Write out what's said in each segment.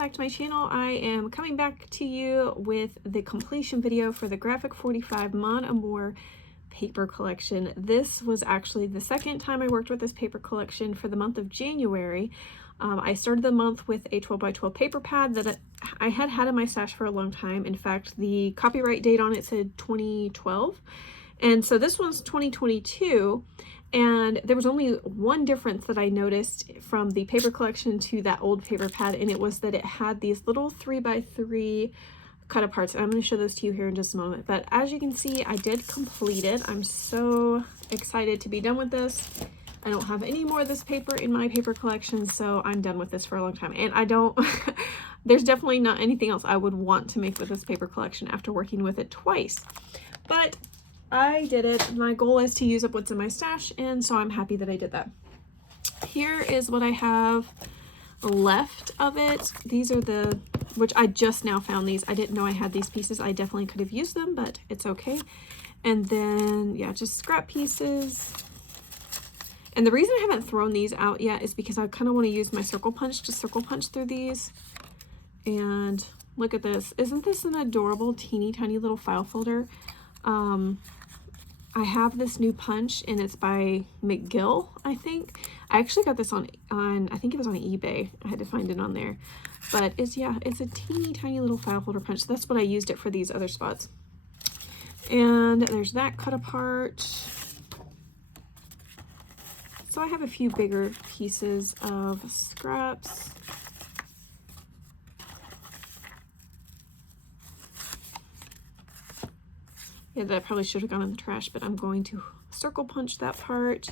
back to my channel. I am coming back to you with the completion video for the Graphic 45 Mon Amour paper collection. This was actually the second time I worked with this paper collection for the month of January. I started the month with a 12 by 12 paper pad that I had had in my stash for a long time. In fact, the copyright date on it said 2012. And so this one's 2022. And there was only one difference that I noticed from the paper collection to that old paper pad, and it was that it had these little 3x3 cut aparts. And I'm going to show those to you here in just a moment. But as you can see, I did complete it. I'm so excited to be done with this. I don't have any more of this paper in my paper collection, so I'm done with this for a long time. And I don't, there's definitely not anything else I would want to make with this paper collection after working with it twice. But I did it. My goal is to use up what's in my stash, and so I'm happy that I did that. Here is what I have left of it. These are the, which I just now found these. I didn't know I had these pieces. I definitely could have used them, but it's okay. And then, yeah, just scrap pieces. And the reason I haven't thrown these out yet is because I kind of want to use my circle punch to circle punch through these. And look at this. Isn't this an adorable, teeny tiny little file folder? I have this new punch, and it's by McGill, I think. I actually got this on I think it was on eBay. I had to find it on there. But it's, yeah, it's a teeny tiny little file folder punch. That's what I used it for these other spots. And there's that cut apart. So I have a few bigger pieces of scraps. Yeah, that probably should have gone in the trash, but I'm going to circle punch that part.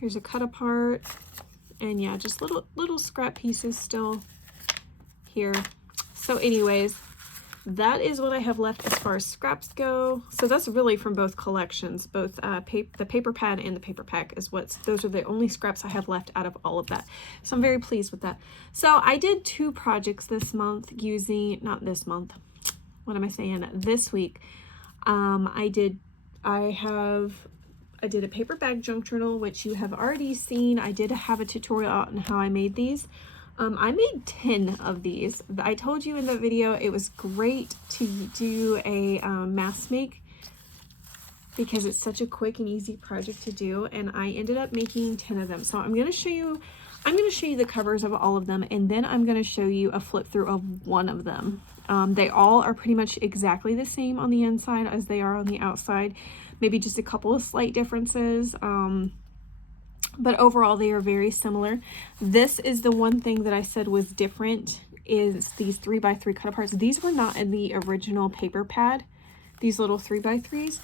Here's a cut apart, and yeah, just little scrap pieces still here. So anyways, that is what I have left as far as scraps go. So that's really from both collections, both the paper pad and the paper pack is those are the only scraps I have left out of all of that. So I'm very pleased with that. So I did 2 projects this month using, not this month, what am I saying, this week. I did a paper bag junk journal, which you have already seen. I did have a tutorial out on how I made these. I made 10 of these. I told you in the video it was great to do a mass make because it's such a quick and easy project to do, and I ended up making 10 of them. So I'm going to show you the covers of all of them, and then I'm going to show you a flip through of one of them. They all are pretty much exactly the same on the inside as they are on the outside, maybe just a couple of slight differences, but overall they are very similar. This is the one thing that I said was different, is these 3x3 cut aparts. These were not in the original paper pad, these little 3x3s,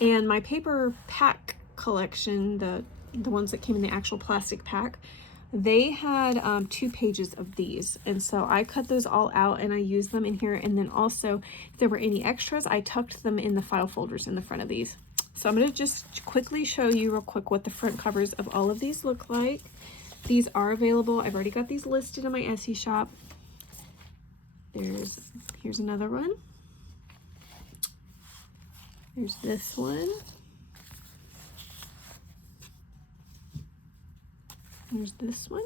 and my paper pack collection, the ones that came in the actual plastic pack, they had 2 pages of these, and so I cut those all out and I used them in here. And then also, if there were any extras, I tucked them in the file folders in the front of these. So I'm going to just quickly show you real quick what the front covers of all of these look like. These are available. I've already got these listed in my Etsy shop. Here's another one. There's this one. There's this one.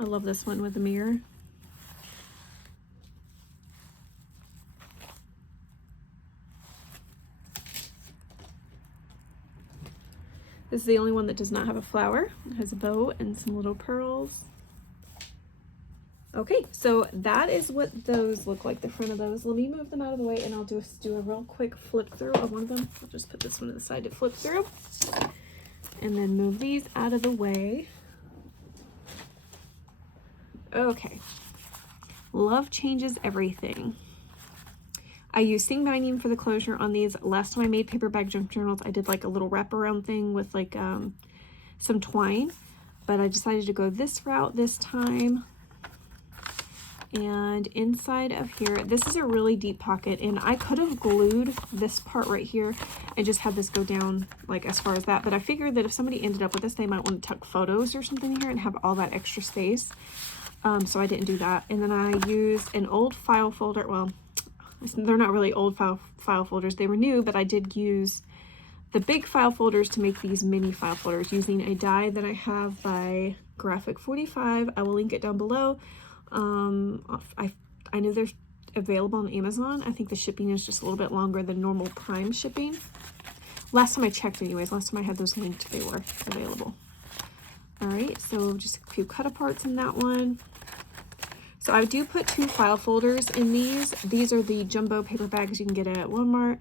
I love this one with the mirror. This is the only one that does not have a flower. It has a bow and some little pearls. Okay, so that is what those look like, the front of those. Let me move them out of the way, and I'll just do a real quick flip through of one of them. I'll just put this one to the side to flip through. And then move these out of the way. Okay. Love changes everything. I used seam binding for the closure on these. Last time I made paper bag junk journals, I did like a little wraparound thing with like some twine, but I decided to go this route this time. And inside of here, this is a really deep pocket, and I could have glued this part right here and just had this go down like as far as that, but I figured that if somebody ended up with this, they might want to tuck photos or something in here and have all that extra space. So I didn't do that. And then I used an old file folder. Well, they're not really old file folders. They were new, but I did use the big file folders to make these mini file folders using a die that I have by Graphic 45. I will link it down below. I know they're available on Amazon. I think the shipping is just a little bit longer than normal Prime shipping. Last time I checked anyways, last time I had those linked, they were available. All right, so just a few cut aparts in that one. So I do put 2 file folders in these. These are the jumbo paper bags you can get at Walmart.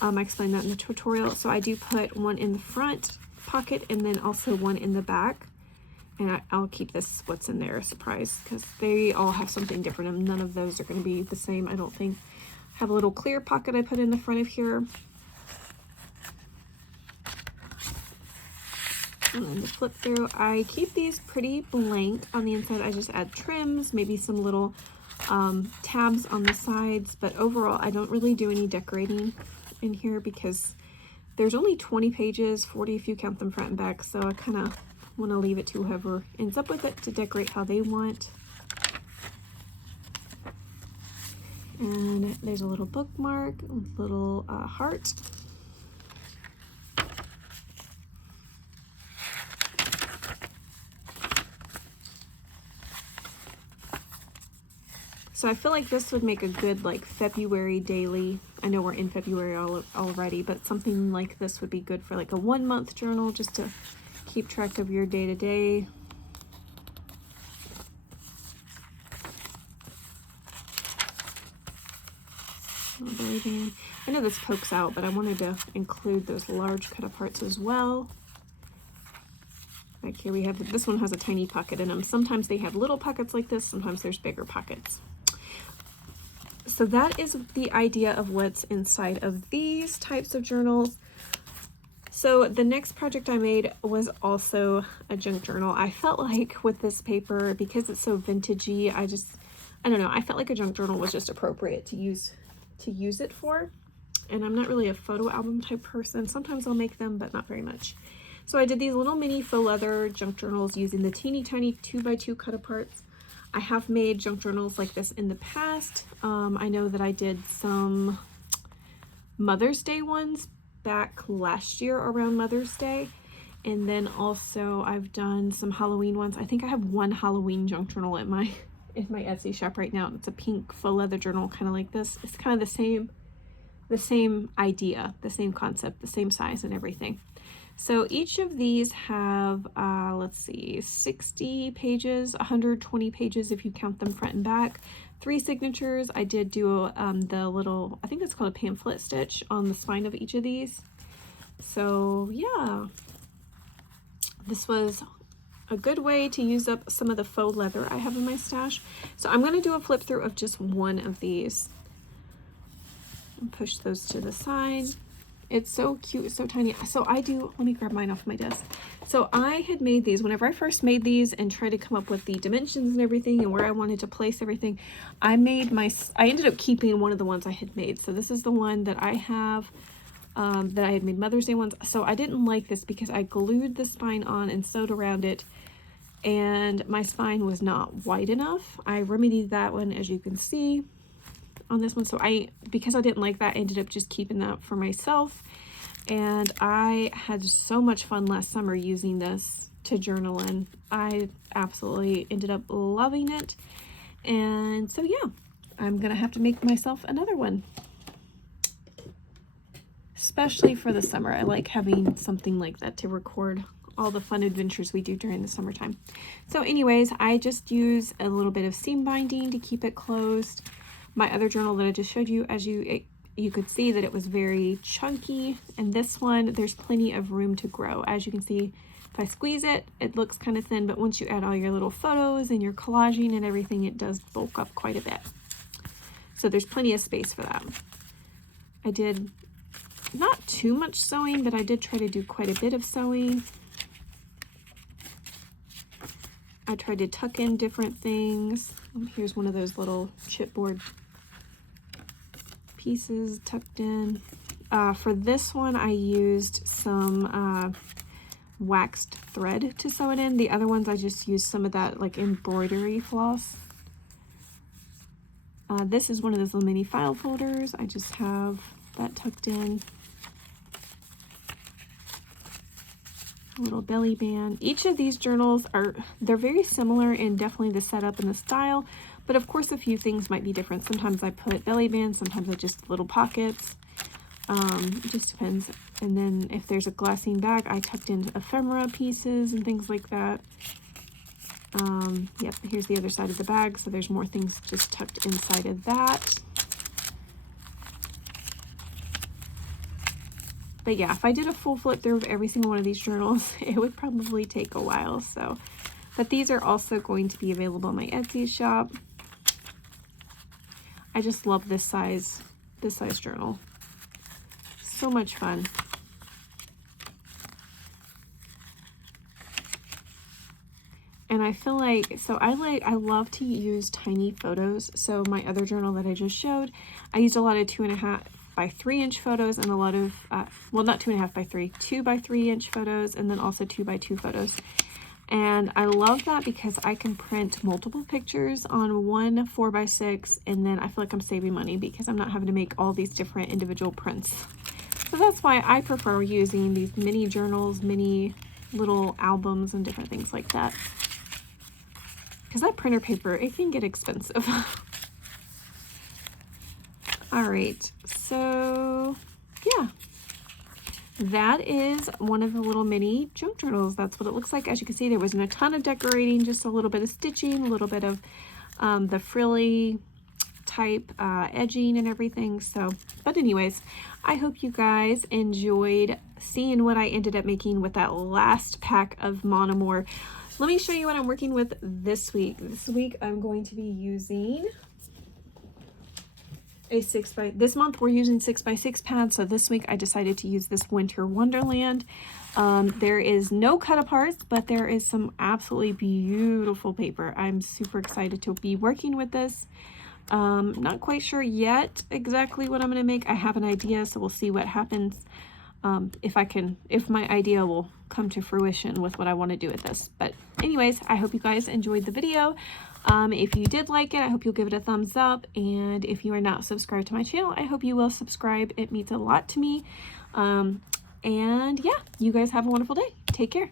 I explained that in the tutorial. So I do put one in the front pocket and then also one in the back. And I'll keep this what's in there a surprise because they all have something different and none of those are going to be the same, I don't think. Have a little clear pocket I put in the front of here. And the flip through, I keep these pretty blank on the inside. I just add trims, maybe some little tabs on the sides, but overall I don't really do any decorating in here because there's only 20 pages, 40 if you count them front and back, so I kind of want to leave it to whoever ends up with it to decorate how they want. And there's a little bookmark, a little heart. So I feel like this would make a good like February daily. I know we're in February already, but something like this would be good for like a 1-month journal just to keep track of your day-to-day. I know this pokes out, but I wanted to include those large cut aparts as well. Back here we have, this one has a tiny pocket in them. Sometimes they have little pockets like this, sometimes there's bigger pockets. So that is the idea of what's inside of these types of journals. So the next project I made was also a junk journal. I felt like with this paper, because it's so vintagey, I don't know, I felt like a junk journal was just appropriate to use it for. And I'm not really a photo album type person. Sometimes I'll make them, but not very much. So I did these little mini faux leather junk journals using the teeny tiny 2x2 cut aparts. I have made junk journals like this in the past. I know that I did some Mother's Day ones back last year around Mother's Day. And then also I've done some Halloween ones. I think I have one Halloween junk journal in my Etsy shop right now. It's a pink faux leather journal, kind of like this. It's kind of the same idea, the same concept, the same size and everything. So each of these have, let's see, 60 pages, 120 pages if you count them front and back, 3 signatures. I did do the little, I think it's called a pamphlet stitch on the spine of each of these. So yeah, this was a good way to use up some of the faux leather I have in my stash. So I'm going to do a flip through of just one of these. And push those to the side. It's so cute, it's so tiny. So let me grab mine off my desk. So I had made these, whenever I first made these and tried to come up with the dimensions and everything and where I wanted to place everything, I ended up keeping one of the ones I had made. So this is the one that I have, that I had made Mother's Day ones. So I didn't like this because I glued the spine on and sewed around it and my spine was not wide enough. I remedied that one, as you can see on this one. So because I didn't like that, I ended up just keeping that for myself. And I had so much fun last summer using this to journal in. I absolutely ended up loving it. And so yeah, I'm gonna have to make myself another one. Especially for the summer. I like having something like that to record all the fun adventures we do during the summertime. So anyways, I just use a little bit of seam binding to keep it closed. My other journal that I just showed you, as you could see that it was very chunky, and this one, there's plenty of room to grow. As you can see, if I squeeze it, it looks kind of thin, but once you add all your little photos and your collaging and everything, it does bulk up quite a bit. So there's plenty of space for that. I did not too much sewing, but I did try to do quite a bit of sewing. I tried to tuck in different things. Here's one of those little chipboard pieces tucked in. For this one, I used some waxed thread to sew it in. The other ones, I just used some of that like embroidery floss. This is one of those little mini file folders. I just have that tucked in. a little belly band. Each of these journals they're very similar in definitely the setup and the style, but of course a few things might be different. Sometimes I put belly bands, sometimes I just little pockets. It just depends. And then if there's a glassine bag, I tucked in ephemera pieces and things like that. Yep, here's the other side of the bag, so there's more things just tucked inside of that. But yeah, if I did a full flip through of every single one of these journals, it would probably take a while. So, but these are also going to be available in my Etsy shop. I just love this size journal. So much fun. And I feel like, so I love to use tiny photos. So my other journal that I just showed, I used a lot of 2.5 by 3 inch photos and a lot of, well, not 2.5 by 3, 2 by 3 inch photos, and then also 2 by 2 photos. And I love that because I can print multiple pictures on one 4 by 6, and then I feel like I'm saving money because I'm not having to make all these different individual prints. So that's why I prefer using these mini journals, mini little albums and different things like that. Because that printer paper, it can get expensive. All right, so yeah, that is one of the little mini junk journals. That's what it looks like. As you can see, there wasn't a ton of decorating, just a little bit of stitching, a little bit of the frilly type edging and everything. So, but anyways, I hope you guys enjoyed seeing what I ended up making with that last pack of Mon Amour. Let me show you what I'm working with this week. This week I'm going to be using a this month we're using 6x6 pads. So this week I decided to use this Winter Wonderland. There is no cut aparts, but there is some absolutely beautiful paper. I'm super excited to be working with this. Not quite sure yet exactly what I'm going to make. I have an idea, so we'll see what happens. If my idea will come to fruition with what I want to do with this. But anyways, I hope you guys enjoyed the video. If you did like it, I hope you'll give it a thumbs up. And if you are not subscribed to my channel, I hope you will subscribe. It means a lot to me. And yeah, you guys have a wonderful day. Take care.